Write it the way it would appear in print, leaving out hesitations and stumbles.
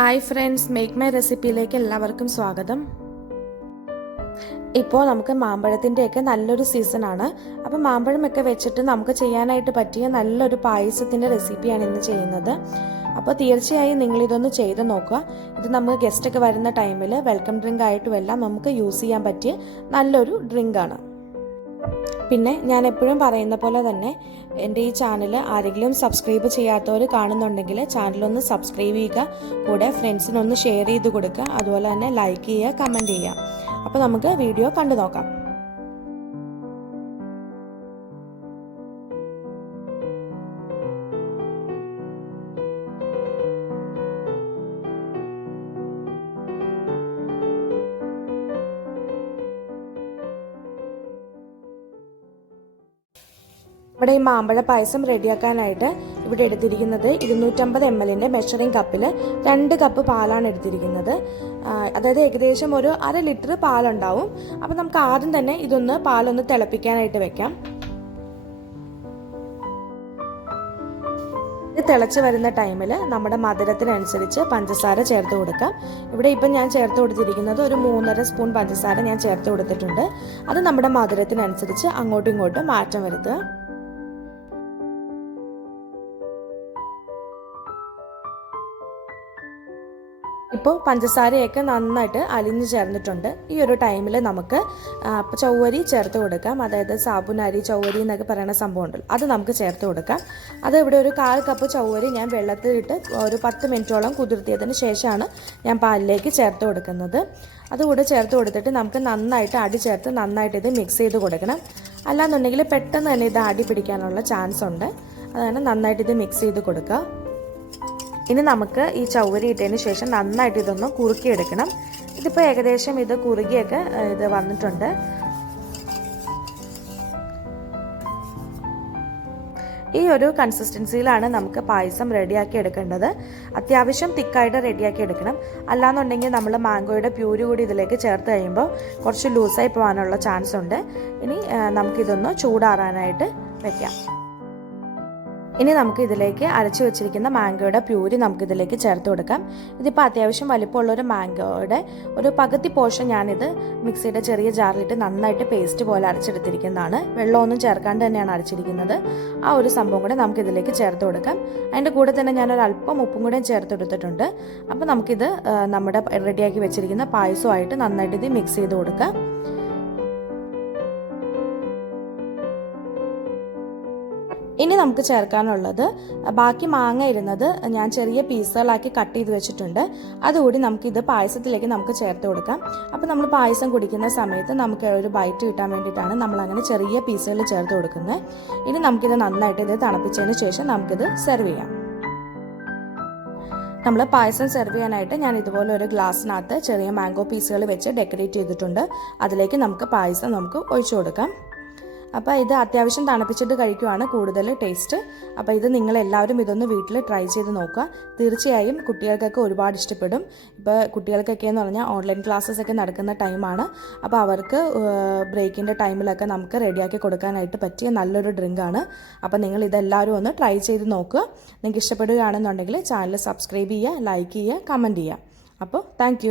Hi friends, make my റെസിപ്പിയിലേക്ക് എല്ലാവർക്കും സ്വാഗതം. ഇപ്പോൾ നമുക്ക് മാമ്പഴത്തിൻ്റെയൊക്കെ നല്ലൊരു സീസണാണ്. അപ്പോൾ മാമ്പഴമൊക്കെ വെച്ചിട്ട് നമുക്ക് ചെയ്യാനായിട്ട് പറ്റിയ നല്ലൊരു പായസത്തിൻ്റെ റെസിപ്പിയാണ് ഇന്ന് ചെയ്യുന്നത്. അപ്പോൾ തീർച്ചയായും നിങ്ങളിതൊന്ന് ചെയ്ത് നോക്കുക. ഇത് നമുക്ക് ഗസ്റ്റൊക്കെ വരുന്ന ടൈമിൽ വെൽക്കം ഡ്രിങ്ക് ആയിട്ടും എല്ലാം നമുക്ക് യൂസ് ചെയ്യാൻ പറ്റിയ നല്ലൊരു ഡ്രിങ്കാണ്. പിന്നെ ഞാൻ എപ്പോഴും പറയുന്ന പോലെ തന്നെ എൻ്റെ ഈ ചാനൽ ആരെങ്കിലും സബ്സ്ക്രൈബ് ചെയ്യാത്തവർ കാണുന്നുണ്ടെങ്കിൽ ചാനലൊന്ന് സബ്സ്ക്രൈബ് ചെയ്യുക, കൂടെ ഫ്രണ്ട്സിനൊന്ന് ഷെയർ ചെയ്ത് കൊടുക്കുക, അതുപോലെ തന്നെ ലൈക്ക് ചെയ്യുക, കമൻറ്റ് ചെയ്യുക. അപ്പോൾ നമുക്ക് വീഡിയോ കണ്ടു നോക്കാം. ഇവിടെ ഈ മാമ്പഴ പായസം റെഡിയാക്കാനായിട്ട് ഇവിടെ എടുത്തിരിക്കുന്നത് 250 ml മെഷറിംഗ് കപ്പിൽ 2 കപ്പ് പാലാണ് എടുത്തിരിക്കുന്നത്. അതായത് ഏകദേശം ഒരു 1/2 ലിറ്റർ പാലുണ്ടാവും. അപ്പം നമുക്ക് ആദ്യം തന്നെ പാലൊന്ന് തിളപ്പിക്കാനായിട്ട് വെക്കാം. ഇത് തിളച്ച് വരുന്ന ടൈമിൽ നമ്മുടെ മധുരത്തിനനുസരിച്ച് പഞ്ചസാര ചേർത്ത് കൊടുക്കാം. ഇവിടെ ഇപ്പം ഞാൻ ചേർത്ത് കൊടുത്തിരിക്കുന്നത് ഒരു 3.5 സ്പൂൺ പഞ്ചസാര ഞാൻ ചേർത്ത് കൊടുത്തിട്ടുണ്ട്. അത് നമ്മുടെ മധുരത്തിനനുസരിച്ച് അങ്ങോട്ടും ഇങ്ങോട്ടും മാറ്റം വരുത്തുക. ഇപ്പോൾ പഞ്ചസാരയൊക്കെ നന്നായിട്ട് അലിഞ്ഞു ചേർന്നിട്ടുണ്ട്. ഈ ഒരു ടൈമിൽ നമുക്ക് ചൗവരി ചേർത്ത് കൊടുക്കാം. അതായത് സാബുനരി ചൗവരി എന്നൊക്കെ പറയുന്ന സംഭവം ഉണ്ടല്ലോ, അത് നമുക്ക് ചേർത്ത് കൊടുക്കാം. അത് ഇവിടെ ഒരു 1/4 കപ്പ് ചൗവരി ഞാൻ വെള്ളത്തിലിട്ട് ഒരു 10 മിനിറ്റോളം കുതിർത്തിയതിന് ശേഷമാണ് ഞാൻ പാലിലേക്ക് ചേർത്ത് കൊടുക്കുന്നത്. അതുകൂടെ ചേർത്ത് കൊടുത്തിട്ട് നമുക്ക് നന്നായിട്ട് അടി ചേർത്ത് നന്നായിട്ട് ഇത് മിക്സ് ചെയ്ത് കൊടുക്കണം. അല്ലാന്നുണ്ടെങ്കിൽ പെട്ടെന്ന് തന്നെ ഇത് അടി പിടിക്കാനുള്ള ചാൻസ് ഉണ്ട്. അതാണ് നന്നായിട്ട് ഇത് മിക്സ് ചെയ്ത് കൊടുക്കുക. ഇനി നമുക്ക് ഈ ചൗവരി ഇട്ടതിന് ശേഷം നന്നായിട്ട് ഇതൊന്ന് കുറുക്കിയെടുക്കണം. ഇതിപ്പോൾ ഏകദേശം ഇത് കുറുകിയൊക്കെ ഇത് വന്നിട്ടുണ്ട്. ഈ ഒരു കൺസിസ്റ്റൻസിയിലാണ് നമുക്ക് പായസം റെഡിയാക്കി എടുക്കേണ്ടത്. അത്യാവശ്യം തിക്കായിട്ട് റെഡിയാക്കി എടുക്കണം. അല്ലാന്നുണ്ടെങ്കിൽ നമ്മൾ മാംഗോയുടെ പ്യൂരി കൂടി ഇതിലേക്ക് ചേർത്ത് കഴിയുമ്പോൾ കുറച്ച് ലൂസായി പോകാനുള്ള ചാൻസ് ഉണ്ട്. ഇനി നമുക്കിതൊന്ന് ചൂടാറാനായിട്ട് വെക്കാം. ഇനി നമുക്ക് ഇതിലേക്ക് അരച്ചു വെച്ചിരിക്കുന്ന മാംഗോയുടെ പ്യൂരി നമുക്കിതിലേക്ക് ചേർത്ത് കൊടുക്കാം. ഇതിപ്പോൾ അത്യാവശ്യം വലിപ്പമുള്ളൊരു മാംഗോയുടെ ഒരു പകുതി പോർഷൻ ഞാനിത് മിക്സിയുടെ ചെറിയ ജാറിലിട്ട് നന്നായിട്ട് പേസ്റ്റ് പോലെ അരച്ചെടുത്തിരിക്കുന്നതാണ്. വെള്ളമൊന്നും ചേർക്കാണ്ട് തന്നെയാണ് അരച്ചിരിക്കുന്നത്. ആ ഒരു സംഭവം കൂടെ നമുക്കിതിലേക്ക് ചേർത്ത് കൊടുക്കാം. അതിൻ്റെ കൂടെ തന്നെ ഞാനൊരു അല്പം ഉപ്പും കൂടെ ചേർത്ത് കൊടുത്തിട്ടുണ്ട്. അപ്പോൾ നമുക്കിത് നമ്മുടെ റെഡിയാക്കി വെച്ചിരിക്കുന്ന പായസമായിട്ട് നന്നായിട്ട് ഇത് മിക്സ് ചെയ്ത് കൊടുക്കാം. ഇനി നമുക്ക് ചേർക്കാനുള്ളത് ബാക്കി മാങ്ങ ഇരുന്നത് ഞാൻ ചെറിയ പീസുകളാക്കി കട്ട് ചെയ്ത് വെച്ചിട്ടുണ്ട്. അതുകൂടി നമുക്കിത് പായസത്തിലേക്ക് നമുക്ക് ചേർത്ത് കൊടുക്കാം. അപ്പോൾ നമ്മൾ പായസം കുടിക്കുന്ന സമയത്ത് നമുക്ക് ഒരു ബൈറ്റ് കിട്ടാൻ വേണ്ടിയിട്ടാണ് നമ്മളങ്ങനെ ചെറിയ പീസുകൾ ചേർത്ത് കൊടുക്കുന്നത്. ഇനി നമുക്കിത് നന്നായിട്ട് ഇത് തണുപ്പിച്ചതിന് ശേഷം നമുക്കിത് സെർവ് ചെയ്യാം. നമ്മൾ പായസം സെർവ് ചെയ്യാനായിട്ട് ഞാൻ ഇതുപോലെ ഒരു ഗ്ലാസ്സിനകത്ത് ചെറിയ മാംഗോ പീസുകൾ വെച്ച് ഡെക്കറേറ്റ് ചെയ്തിട്ടുണ്ട്. അതിലേക്ക് നമുക്ക് പായസം ഒഴിച്ചു കൊടുക്കാം. അപ്പോൾ ഇത് അത്യാവശ്യം തണുപ്പിച്ചിട്ട് കഴിക്കുവാണ് കൂടുതൽ ടേസ്റ്റ്. അപ്പോൾ ഇത് നിങ്ങളെല്ലാവരും ഇതൊന്ന് വീട്ടിൽ ട്രൈ ചെയ്ത് നോക്കുക. തീർച്ചയായും കുട്ടികൾക്കൊക്കെ ഒരുപാട് ഇഷ്ടപ്പെടും. ഇപ്പോൾ കുട്ടികൾക്കൊക്കെ എന്ന് പറഞ്ഞാൽ ഓൺലൈൻ ക്ലാസ്സസ് ഒക്കെ നടക്കുന്ന ടൈമാണ്. അപ്പോൾ അവർക്ക് ബ്രേക്കിൻ്റെ ടൈമിലൊക്കെ നമുക്ക് റെഡിയാക്കി കൊടുക്കാനായിട്ട് പറ്റിയ നല്ലൊരു ഡ്രിങ്കാണ്. അപ്പോൾ നിങ്ങൾ ഇതെല്ലാവരും ഒന്ന് ട്രൈ ചെയ്ത് നോക്കുക. നിങ്ങൾക്ക് ഇഷ്ടപ്പെടുകയാണെന്നുണ്ടെങ്കിൽ ചാനൽ സബ്സ്ക്രൈബ് ചെയ്യുക, ലൈക്ക് ചെയ്യുക, കമൻറ്റ് ചെയ്യുക. അപ്പോൾ താങ്ക്